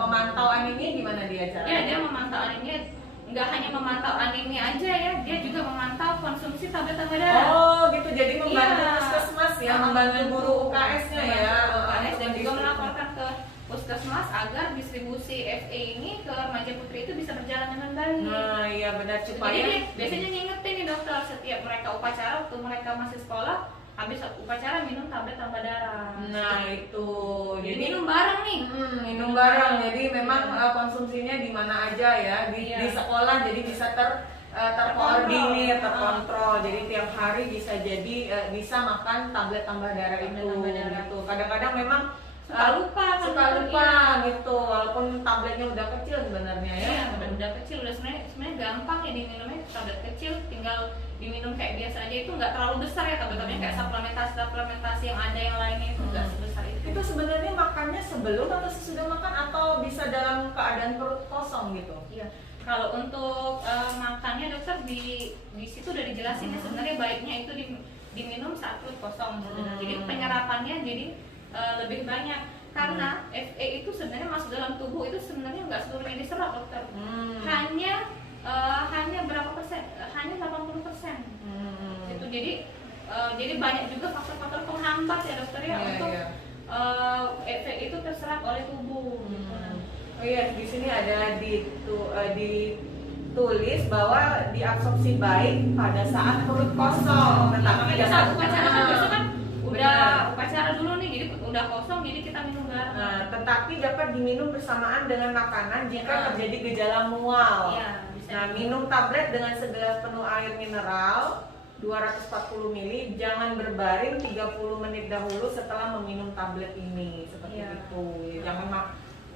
pemantau anemia gimana dia caranya? Ya, dia memantau anemia, nggak hanya memantau anemia aja ya, dia juga memantau konsumsi tablet-tablet darah. Oh gitu. Jadi membantu Iya. puskesmas ya, membantu guru UKS-nya ya. UKS dan juga melaporkan ke puskesmas agar distribusi FE ini ke remaja putri itu bisa berjalan dengan baik. Nah, iya benar Jadi supaya dia biasanya ngingetin nih dokter setiap mereka upacara, waktu mereka masih sekolah, habis upacara minum tablet tambah darah. Nah, itu. Jadi minum bareng nih. Minum bareng. Jadi memang konsumsinya di mana aja ya, Iya. di sekolah jadi bisa terkoordinir, terkontrol. Jadi tiap hari bisa bisa makan tablet tambah darah Tablet itu. tambah darah. Gitu. Kadang-kadang memang Suka lupa kan, iya. gitu, walaupun tabletnya udah kecil sebenarnya ya. Iya, udah kecil, udah sebenarnya gampang ya diminumnya, tablet kecil tinggal diminum kayak biasa aja, itu nggak terlalu besar ya tablet-tabletnya, kayak suplementasi yang ada yang lainnya itu nggak sebesar itu. Itu sebenarnya makannya sebelum atau sesudah makan atau bisa dalam keadaan perut kosong gitu? Iya. Kalau untuk makannya dokter di situ udah dijelasin ya, sebenarnya baiknya itu diminum saat perut kosong sebenarnya. Jadi penyerapannya lebih banyak karena FE itu sebenarnya masuk dalam tubuh itu sebenarnya nggak seluruhnya diserap dokter. Hanya berapa persen? Hanya 80%. Itu jadi banyak juga faktor-faktor penghambat ya dokter ya untuk FE itu terserap oleh tubuh. Gitu. Oh iya, di sini ada ditulis bahwa diabsorpsi baik pada saat perut kosong. Tetapi Pada saat upacara kan biasa kan udah Benar. upacara dulu nih, jadi udah kosong, jadi kita minum bareng. Nah, tetapi dapat diminum bersamaan dengan makanan jika terjadi gejala mual. Iya, bisa. Nah, minum tablet dengan segelas penuh air mineral 240 ml, jangan berbaring 30 menit dahulu setelah meminum tablet ini. Seperti Iya. itu.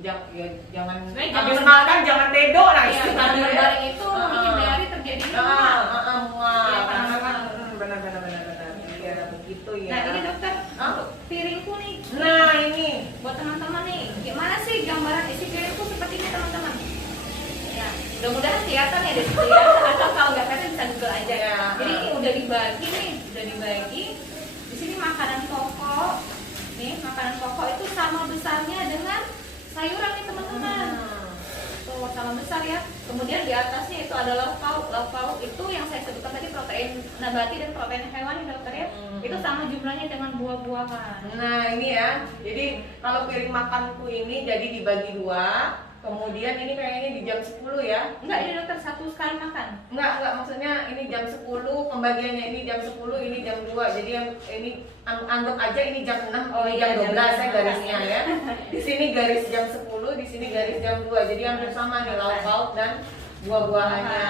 Ya, jangan Sebenarnya habis jangan makan jangan tedo lah Iya, istilahnya. jangan berbaring itu menghindari terjadinya mual. Mual. Iya, Karena kan? kan benar. Iya, begitu ya. Nah ini dokter, Hah? untuk piringku nih. Nah, ini Buat teman-teman nih, gimana sih gambaran isi piringku seperti ini teman-teman? Ya, mudah-mudahan kelihatan ya di situ ya. Atau kalau nggak kelihatan bisa Google aja. Ya. Jadi ini udah dibagi nih, udah dibagi. makanan pokok. Nih, makanan pokok itu sama besarnya dengan sayuran nih teman-teman. Tuh, sama besar ya. Kemudian di atasnya itu ada lauk pauk. Lauk pauk itu yang saya sebutkan tadi protein nabati dan protein hewani dokter ya. Itu sama jumlahnya dengan buah-buahan. Nah ini ya, jadi kalau piring makanku ini jadi dibagi dua. Kemudian ini kayaknya di jam 10 ya. Enggak, ini dokter satu sekali makan. Enggak, maksudnya ini jam 10, pembagiannya ini jam 10, ini jam 2. Jadi yang ini anggap aja ini jam 6, ini jam 12 saya garisnya ya. Di sini garis jam 10, di sini garis jam 2. Jadi hampir sama nih lauk pauk dan buah-buahannya.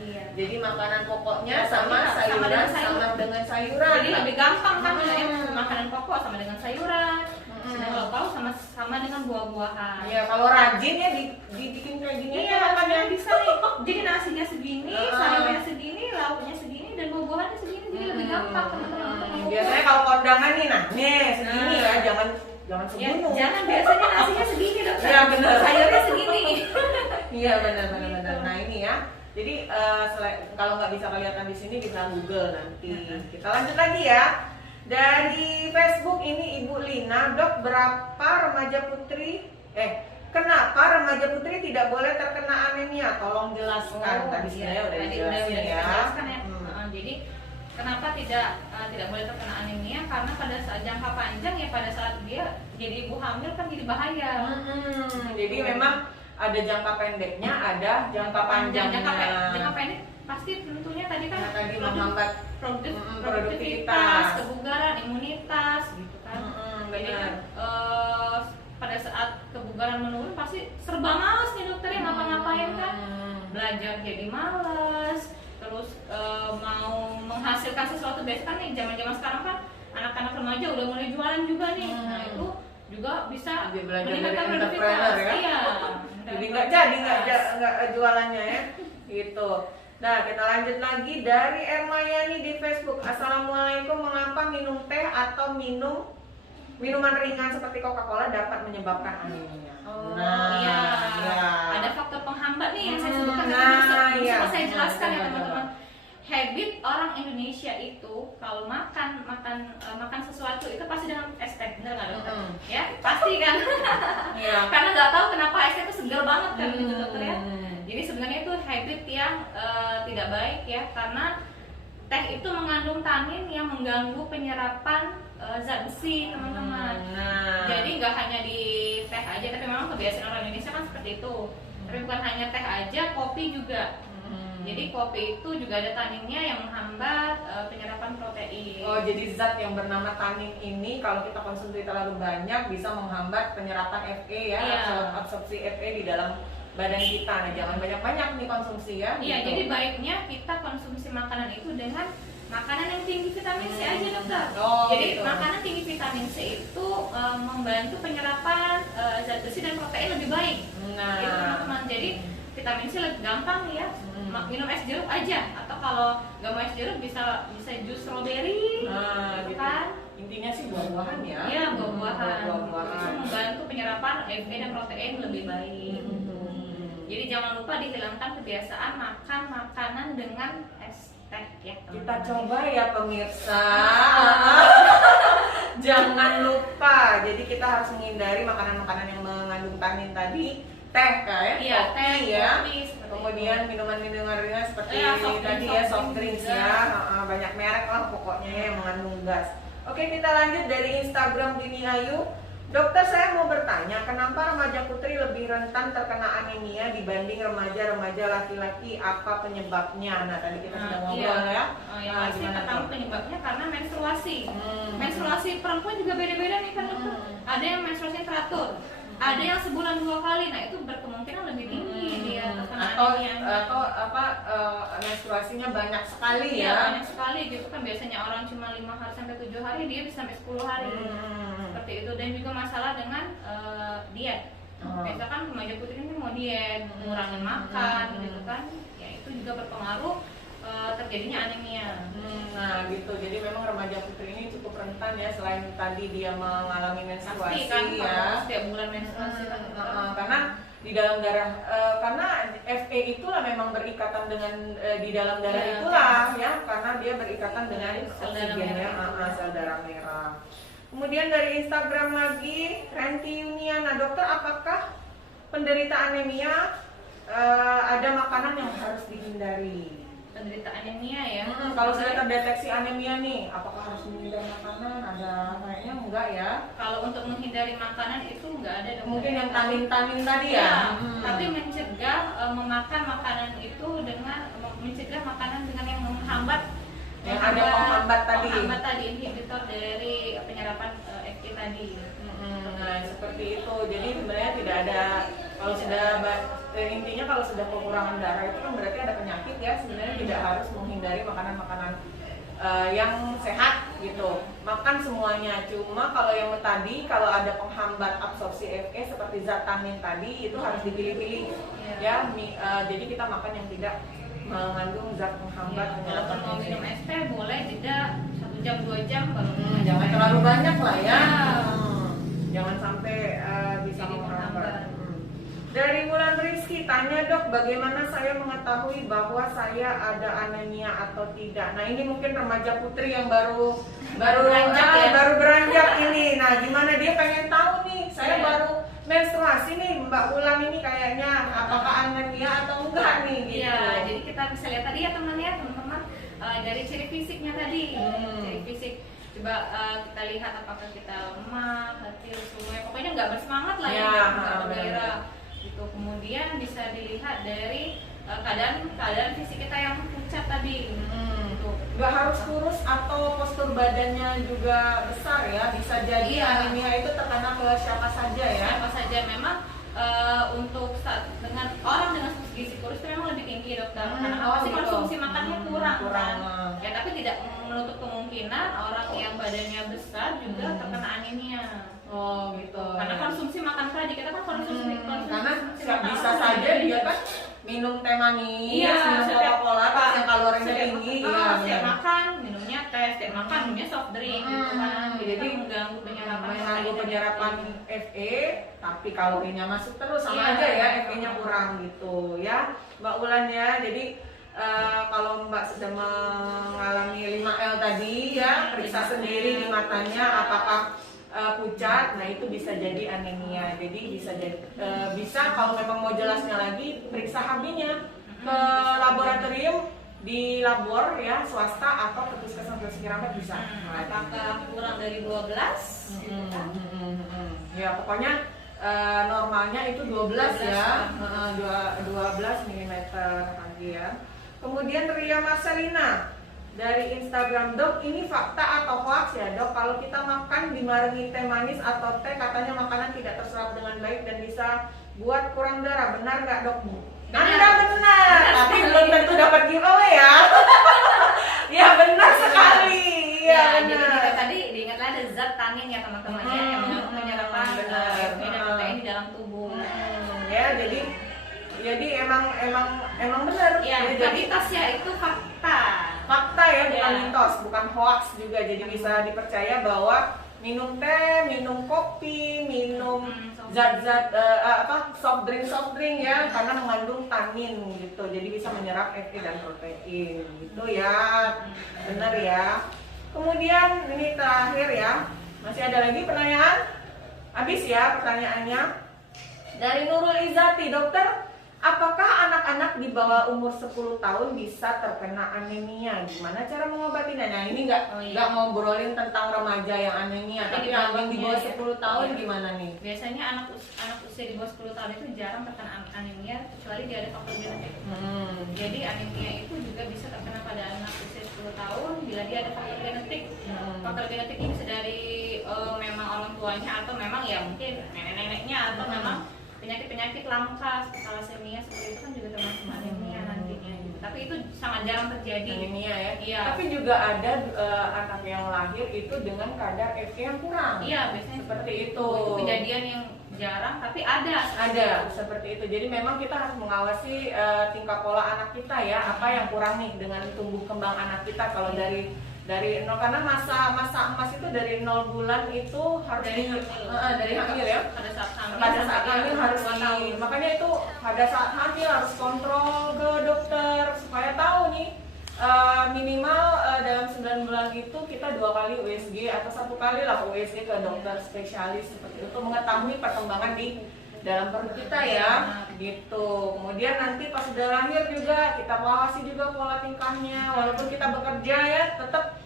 Iya. Jadi makanan pokoknya sama sayuran sama dengan sayuran. Jadi lebih gampang kan ya, makanan pokok sama dengan sayuran. Sedang lauk pauk sama dengan buah-buahan. Iya, kalau rajin ya dibikin kayak gini Iya, makannya bisa nih. Jadi nasinya segini, sayurnya segini, lauknya segini, dan buah-buahannya segini. Jadi lebih gampang teman-teman untuk mengukur. Biasanya kalau kondangan nih, nah nih segini ya, jangan Ya, segini. jangan, biasanya nasinya segini dokter. Iya, benar. Sayurnya segini. Iya benar. Gitu. Nah ini ya. Jadi kalau nggak bisa kelihatan di sini bisa Google nanti. Kita lanjut lagi ya. Dari Facebook ini Ibu Lina, Dok, berapa remaja putri? Kenapa remaja putri tidak boleh terkena anemia? Tolong jelaskan. Tadi sebenarnya udah dijelasin ya. Dijelaskan ya. Jadi kenapa tidak boleh terkena anemia? Karena pada saat jangka panjang ya, pada saat dia jadi ibu hamil kan jadi bahaya. Jadi memang ada jangka pendeknya, ada jangka panjangnya. Jangka pendek pasti tentunya tadi kan tadi menghambat produktivitas, kebugaran, imunitas gitu kan. Jadi Benar. pada saat kebugaran menurun pasti serba malas nih dokter yang ngapa-ngapain kan. Belajar jadi malas, terus mau menghasilkan sesuatu. Biasa kan nih zaman-zaman sekarang kan anak-anak remaja udah mulai jualan juga nih. Nah itu juga bisa meningkatkan produktivitas. Iya. Jadi nggak jualannya ya, gitu. Nah kita lanjut lagi dari Ermayani di Facebook. Assalamualaikum, mengapa minum teh atau minuman ringan seperti Coca-Cola dapat menyebabkan anemia? Iya. Ada faktor penghambat nih yang saya sebutkan bisa saya jelaskan ya teman-teman. Habit orang Indonesia itu kalau makan sesuatu itu pasti dengan es teh, bener nggak dokter? Ya pasti kan? Karena nggak tahu kenapa es teh itu segar banget kan gitu dokter ya. Jadi sebenarnya itu habit yang tidak baik ya, karena teh itu mengandung tanin yang mengganggu penyerapan zat besi teman-teman. Jadi nggak hanya di teh aja, tapi memang kebiasaan orang Indonesia kan seperti itu. Tapi bukan hanya teh aja, kopi juga. Jadi kopi itu juga ada taninnya yang menghambat penyerapan protein. Oh, jadi zat yang bernama tanin ini kalau kita konsumsi terlalu banyak bisa menghambat penyerapan Fe ya, absorpsi Fe di dalam badan kita. Nah, jangan banyak-banyak nih konsumsi ya. Iya, gitu. jadi baiknya kita konsumsi makanan itu dengan makanan yang tinggi vitamin C aja dokter. Jadi gitu. makanan tinggi vitamin C itu membantu penyerapan zat besi dan protein lebih baik. Nah, Gitu teman-teman. Jadi vitamin C lebih gampang nih ya. Minum es jeruk aja, atau kalau nggak mau es jeruk bisa jus strawberry, gitu kan. Intinya sih buah-buahan ya. Iya, buah-buahan. Buah-buahan. Itu membantu penyerapan Fe dan protein lebih baik. Jadi jangan lupa dihilangkan kebiasaan makan makanan dengan es teh ya. Kita coba ya pemirsa. Jangan lupa. Jadi kita harus menghindari makanan-makanan yang mengandung tanin tadi. Teh kayak Iya, teh ya. kopi, Kemudian minuman-minuman ringan seperti soft tadi drink, ya, soft soft drink drinks juga. ya. Banyak merek lah pokoknya yang mengandung gas. Oke, kita lanjut dari Instagram Dini Ayu. Dokter, saya mau bertanya, kenapa remaja putri lebih rentan terkena anemia dibanding remaja-remaja laki-laki? Apa penyebabnya? Nah, tadi kita sudah ngobrol ya. Yang pasti pertama penyebabnya karena menstruasi. Menstruasi perempuan juga beda-beda nih kan dokter. Ada yang menstruasinya teratur, ada yang sebulan 2 kali. Nah itu berkemungkinan lebih tinggi dia terkena anemia. Atau menstruasinya banyak sekali ya. Iya, banyak sekali gitu kan. Biasanya orang cuma 5 hari sampai 7 hari, dia bisa sampai 10 hari. Seperti itu. Dan juga masalah dengan diet. Misalkan remaja putri ini mau diet, ngurangin makan gitu kan. Ya itu juga berpengaruh terjadinya anemia. Nah gitu, jadi memang remaja putri ini cukup rentan ya, selain tadi dia mengalami menstruasi Pasti kan ya. setiap bulan menstruasi kan. Karena di dalam darah, karena Fe itulah memang berikatan dengan di dalam darah Iya. itulah ya, karena dia berikatan dengan Sel darah oksigennya, merah. sel darah merah. Kemudian dari Instagram lagi, Ranti Yuniana, dokter apakah penderita anemia ada makanan yang harus dihindari? Penderita anemia ya. Kalau sudah terdeteksi anemia nih, apakah harus menghindari makanan? Ada kayaknya enggak ya. Kalau untuk menghindari makanan itu nggak ada dokter. Mungkin yang tanin-tanin tadi ya. Ya, tapi mencegah memakan makanan itu dengan mencegah makanan dengan yang menghambat Yang ada penghambat tadi. Penghambat tadi, inhibitor dari penyerapan FK tadi. Nah, seperti itu. Jadi sebenarnya tidak ada, kalau sudah intinya kalau sudah kekurangan darah itu kan berarti ada penyakit ya. Sebenarnya tidak harus menghindari makanan-makanan yang sehat gitu. Makan semuanya. Cuma kalau yang tadi, kalau ada penghambat absorpsi Fe seperti zat tanin tadi itu harus dipilih-pilih ya. Jadi kita makan yang tidak mengandung zat penghambat. Walaupun mau minum es teh boleh jeda 1 jam 2 jam baru minum es Jangan teh. terlalu banyak lah ya. Ya. Jangan sampai bisa Jadi menghambat. menghambat. Dari Wulan Rizky tanya, dok, bagaimana saya mengetahui bahwa saya ada anemia atau tidak? Nah, ini mungkin remaja putri yang baru Beranjak ya? baru beranjak ini. Nah, gimana dia pengen tahu nih? Saya Ya. baru menstruasi nih, Mbak Wulan ini kayaknya apakah anemia atau enggak nih? Gitu. Iya, jadi kita bisa lihat tadi ya teman-teman dari ciri fisiknya tadi. Ciri fisik coba kita lihat apakah kita lemah, letih, lesu, pokoknya nggak bersemangat lah ya, Ya, nggak benar. bergairah. Gitu. Kemudian bisa dilihat dari keadaan fisik kita yang pucat tadi. Gitu. Nggak harus kurus atau postur badannya juga besar ya, bisa jadi Iya. anemia itu terkena ke siapa saja ya. Apa saja memang untuk dengan orang dengan gizi kurus itu memang lebih tinggi dokter, karena apa sih gitu. konsumsi makannya kurang kurang. kan? Ya tapi tidak menutup kemungkinan orang yang badannya besar juga terkena anemia. Oh gitu. Karena konsumsi makan tadi kita kan konsumsi Karena makan bisa orang saja tadi. dia kan minum teh manis, Iya, minum setiap- Coca-Cola terus yang kalorinya setiap- tinggi. setiap makan minumnya teh, setiap makan minumnya soft drink gitu kan. Jadi Jadi mengganggu penyerapan mengganggu penyerapan Fe, tapi kalorinya masuk terus sama Iya. aja ya, Fe-nya kurang gitu ya, Mbak Wulan ya. Jadi kalau Mbak sudah mengalami 5L tadi ya, periksa sendiri di matanya apakah pucat, nah itu bisa jadi anemia. Jadi bisa jadi bisa kalau memang mau jelasnya lagi periksa HB-nya ke laboratorium di labor ya swasta atau ke puskesmas kiramet bisa. Nah, Apakah kurang dari 12? Ya pokoknya normalnya itu 12 ya, 12 mm lagi ya. Kemudian Ria Marcelina dari Instagram, dok ini fakta atau hoax ya dok, kalau kita makan dibarengi teh manis atau teh katanya makanan tidak terserap dengan baik dan bisa buat kurang darah, benar nggak dok? Anda benar, tapi belum tentu dapat giveaway ya. Ya benar sekali. Iya Jadi benar. kita tadi diingatlah ada zat tanin ya teman-teman ya yang mengganggu penyerapan benar. Fe dan protein di dalam tubuh. Ya jadi emang benar. Ya, jadi kualitas ya itu fakta. fakta ya, bukan Ya. mitos, bukan hoax juga. Jadi bisa dipercaya bahwa minum teh, minum kopi, minum zat-zat soft drink ya, karena mengandung tanin gitu. Jadi bisa menyerap Fe dan protein gitu ya. Benar ya. Kemudian ini terakhir ya. Masih ada lagi pertanyaan? Habis ya pertanyaannya. Dari Nurul Izati, dokter, apakah anak-anak di bawah umur 10 tahun bisa terkena anemia? Gimana cara mengobatinya? Nah, ini nggak ngobrolin tentang remaja yang anemia, tapi yang di bawah 10 tahun gimana nih? Biasanya anak usia di bawah 10 tahun itu jarang terkena anemia kecuali dia ada faktor genetik. Jadi anemia itu juga bisa terkena pada anak usia 10 tahun bila dia ada faktor genetik. Faktor genetik ini bisa dari memang orang tuanya atau memang ya mungkin nenek-neneknya atau memang penyakit-penyakit langka, thalassemia seperti itu kan juga termasuk anemia nantinya. Tapi itu sangat jarang terjadi. Anemia ya. Iya. Tapi juga ada anak yang lahir itu dengan kadar Fe yang kurang. Iya, biasanya Seperti itu. Itu kejadian yang jarang tapi ada. Ada seperti itu. Jadi memang kita harus mengawasi tingkah pola anak kita ya, apa yang kurang nih dengan tumbuh kembang anak kita. Kalau dari dari 0, karena masa emas itu dari 0 bulan itu harus dari hamil ya. Pada saat hamil harus makanya itu pada saat hamil harus kontrol ke dokter supaya tahu nih minimal dalam 9 bulan itu kita 2 kali USG atau 1 kali lah USG ke dokter spesialis seperti itu untuk mengetahui perkembangan di dalam perut kita ya, gitu. Kemudian nanti pas sudah lahir juga kita awasi juga pola tingkahnya, walaupun kita bekerja ya tetap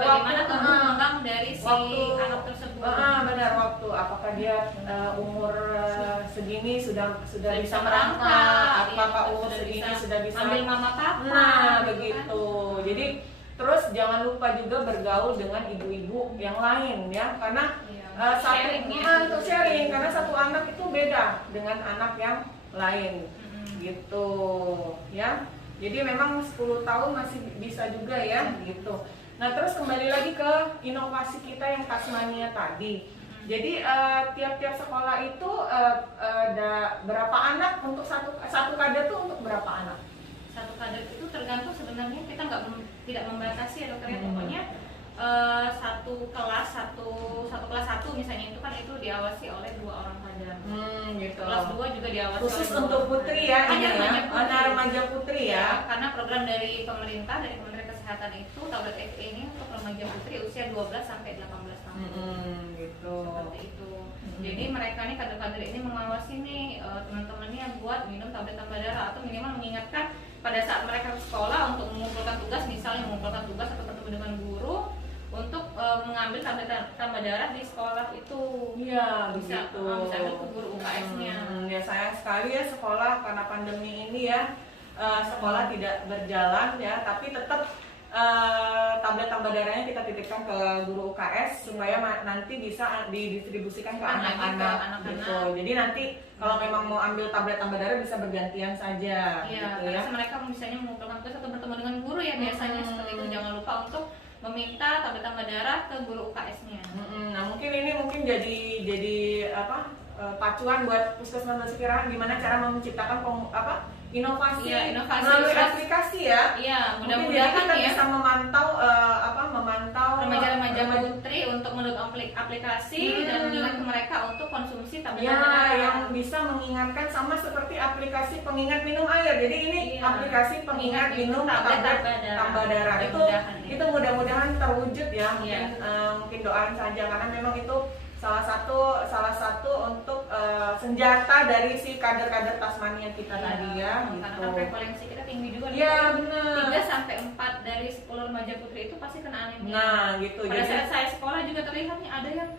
bagaimana kembang dari si anak tersebut. Benar, waktu apakah dia umur segini sudah bisa merangkak, apakah umur segini sudah bisa ambil mama papa. Nah, begitu. Jadi terus jangan lupa juga bergaul dengan ibu-ibu yang lain ya, karena untuk sharing, karena satu anak itu beda dengan anak yang lain, gitu ya. Jadi memang 10 tahun masih bisa juga ya, gitu. Nah terus kembali lagi ke inovasi kita yang Tasmania tadi. Jadi tiap-tiap sekolah itu ada berapa anak untuk satu kader itu untuk berapa anak? Satu kader itu tergantung, sebenarnya kita tidak membatasi ya dokter ya, pokoknya satu kelas satu misalnya itu kan itu diawasi oleh 2 orang kader. Gitu. Kelas 2 juga diawasi khusus oleh untuk putri ya, remaja putri ya. Karena program dari pemerintah, dari Kementerian Kesehatan itu tablet FE ini untuk remaja putri usia 12 sampai 18 tahun. Gitu. Seperti itu. Jadi mereka nih kader-kader ini mengawasi nih teman-temannya buat minum tablet tambah darah atau minimal mengingatkan pada saat mereka ke sekolah untuk mengumpulkan tugas, misalnya mengumpulkan tugas atau bertemu dengan guru untuk mengambil tablet tambah darah di sekolah itu. Iya, bisa ambil ke guru UKS-nya. Ya sayang sekali ya sekolah karena pandemi ini ya, sekolah tidak berjalan ya, tapi tetap tablet tambah darahnya kita titipkan ke guru UKS supaya nanti bisa didistribusikan ke anak-anak gitu. Jadi nanti kalau memang mau ambil tablet tambah darah bisa bergantian saja. Iya, gitu ya. Mereka misalnya mengumpulkan tugas atau bertemu dengan guru ya biasanya seperti itu. Jangan lupa untuk meminta tablet tambah darah ke guru UKS-nya. Nah mungkin jadi pacuan buat puskesmas sekiranya gimana cara menciptakan inovasi melalui aplikasi ya. Iya, mudah-mudahan kita ya bisa memantau remaja-remaja putri untuk mendownload aplikasi dan mengingatkan mereka untuk konsumsi tablet ya, darah yang bisa mengingatkan sama seperti aplikasi pengingat minum air. Jadi ini aplikasi pengingat minum tablet tambah darah. Itu mudah-mudahan terwujud ya. Mungkin doain saja karena memang itu salah satu untuk senjata dari si kader-kader Tasmania kita tadi ya. Karena kan prevalensi kita tinggi juga. Iya benar. 3-4 dari 10 remaja putri itu pasti kena anemia. Nah gitu. Pada saat saya sekolah juga terlihatnya ada yang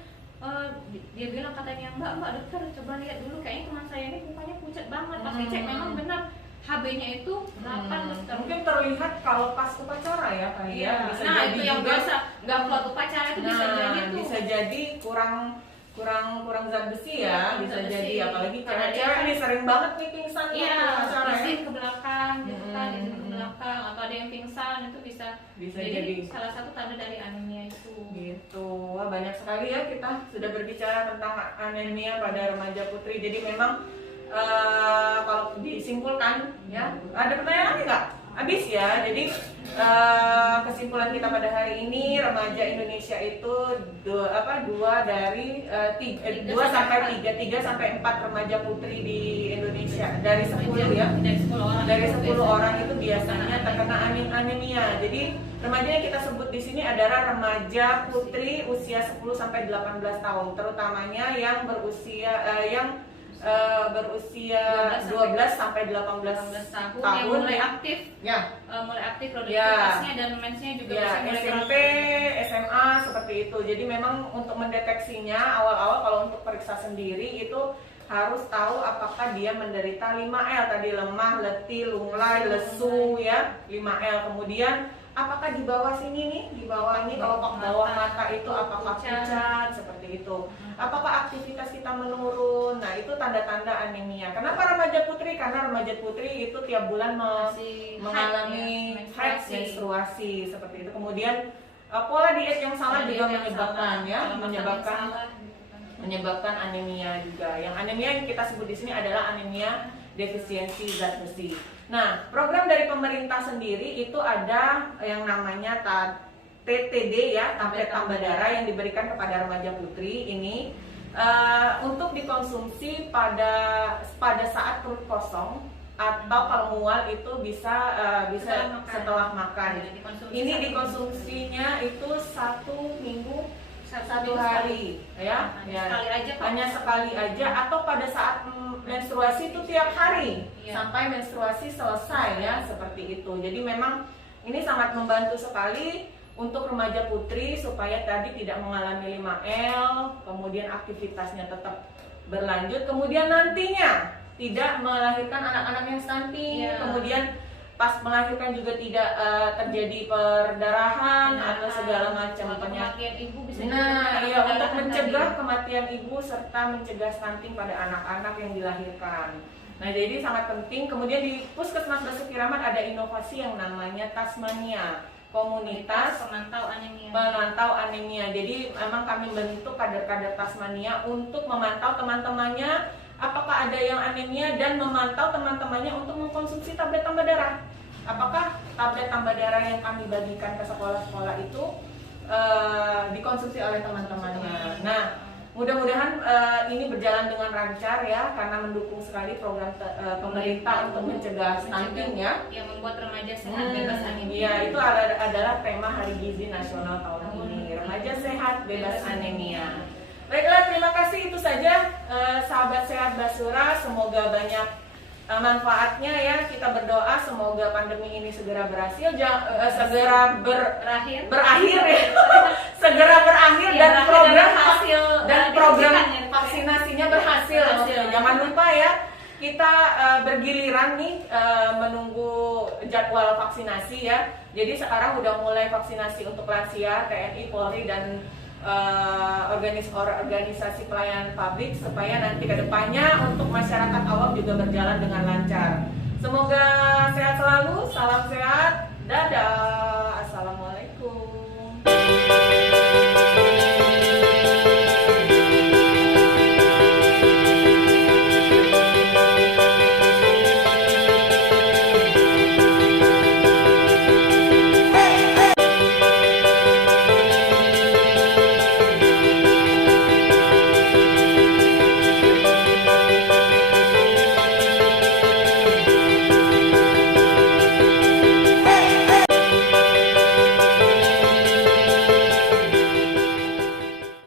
dia bilang katanya mbak dokter coba lihat dulu, kayaknya teman saya ini mukanya pucat banget. Pas dicek memang benar HB-nya itu 8 dokter. Mungkin terlihat kalau pas upacara ya kali ya. Bisa nah jadi itu yang juga, biasa nggak kuat upacara itu bisa jadi tuh. Bisa jadi kurang zat besi ya, bisa jadi apalagi cewek-cewek ini sering banget nih pingsan izin ke belakang gitu kan, izin ke belakang atau ada yang pingsan itu bisa jadi salah satu tanda dari anemia itu. Gitu. Wah, banyak sekali ya kita sudah berbicara tentang anemia pada remaja putri. Jadi memang kalau disimpulkan ya, ada pertanyaan lagi nggak? Habis ya. Jadi kesimpulan kita pada hari ini, remaja Indonesia itu 2 sampai 4 remaja putri di Indonesia dari 10 ya. Dari 10 orang itu biasanya terkena anemia. Jadi remaja yang kita sebut di sini adalah remaja putri usia 10 sampai 18 tahun, terutamanya yang berusia 12 sampai 18 tahun yang mulai aktif produktivitasnya dan mensnya juga bisa mulai SMP, SMA seperti itu. Jadi memang untuk mendeteksinya awal-awal kalau untuk periksa sendiri itu harus tahu apakah dia menderita 5L tadi, lemah, letih, lunglai, lesu ya, 5L. Kemudian apakah di bawah sini nih, di bawah ini kelopak bawah mata itu apakah pucat seperti itu. Apakah aktivitas kita menurun? Nah, itu tanda-tanda anemia. Kenapa remaja putri? Karena remaja putri itu tiap bulan mengalami menstruasi seperti itu. Kemudian pola diet yang salah juga menyebabkan anemia juga. Yang anemia yang kita sebut di sini adalah anemia defisiensi zat besi. Nah, program dari pemerintah sendiri itu ada yang namanya TTD ya, tablet tambah darah yang diberikan kepada remaja putri ini untuk dikonsumsi pada saat perut kosong atau kalau mual itu bisa setelah makan. Ini dikonsumsinya itu 1 minggu 1 hari ya, hanya sekali aja atau pada saat menstruasi itu tiap hari sampai menstruasi selesai ya, seperti itu. Jadi memang ini sangat membantu sekali untuk remaja putri supaya tadi tidak mengalami 5L, kemudian aktivitasnya tetap berlanjut, kemudian nantinya tidak melahirkan anak-anak yang stunting, kemudian pas melahirkan juga tidak terjadi perdarahan atau segala macam kematian ibu bisa untuk mencegah kematian ibu serta mencegah stunting pada anak-anak yang dilahirkan. Nah, jadi sangat penting. Kemudian di Puskesmas Basuki Rahmat ada inovasi yang namanya Tasmania, komunitas pemantau anemia. Jadi memang kami bentuk kader-kader Tasmania untuk memantau teman-temannya apakah ada yang anemia dan memantau teman-temannya untuk mengkonsumsi tablet tambah darah. Apakah tablet tambah darah yang kami bagikan ke sekolah-sekolah itu dikonsumsi oleh teman-temannya. Nah, mudah-mudahan ini berjalan dengan lancar ya, karena mendukung sekali program pemerintah untuk mencegah stunting ya. Yang membuat remaja sehat bebas anemia. Iya, itu adalah tema Hari Gizi Nasional tahun ini. Remaja sehat bebas anemia. Baiklah, terima kasih, itu saja sahabat sehat Basura, semoga banyak manfaatnya ya. Kita berdoa semoga pandemi ini segera berhasil, segera berakhir ya. Segera berakhir dan program vaksinasinya berhasil. Jangan lupa ya, kita bergiliran nih menunggu jadwal vaksinasi ya. Jadi sekarang udah mulai vaksinasi untuk lansia, TNI, Polri dan organisasi pelayanan publik supaya nanti ke depannya untuk masyarakat awam juga berjalan dengan lancar. Semoga sehat selalu, salam sehat, dadah.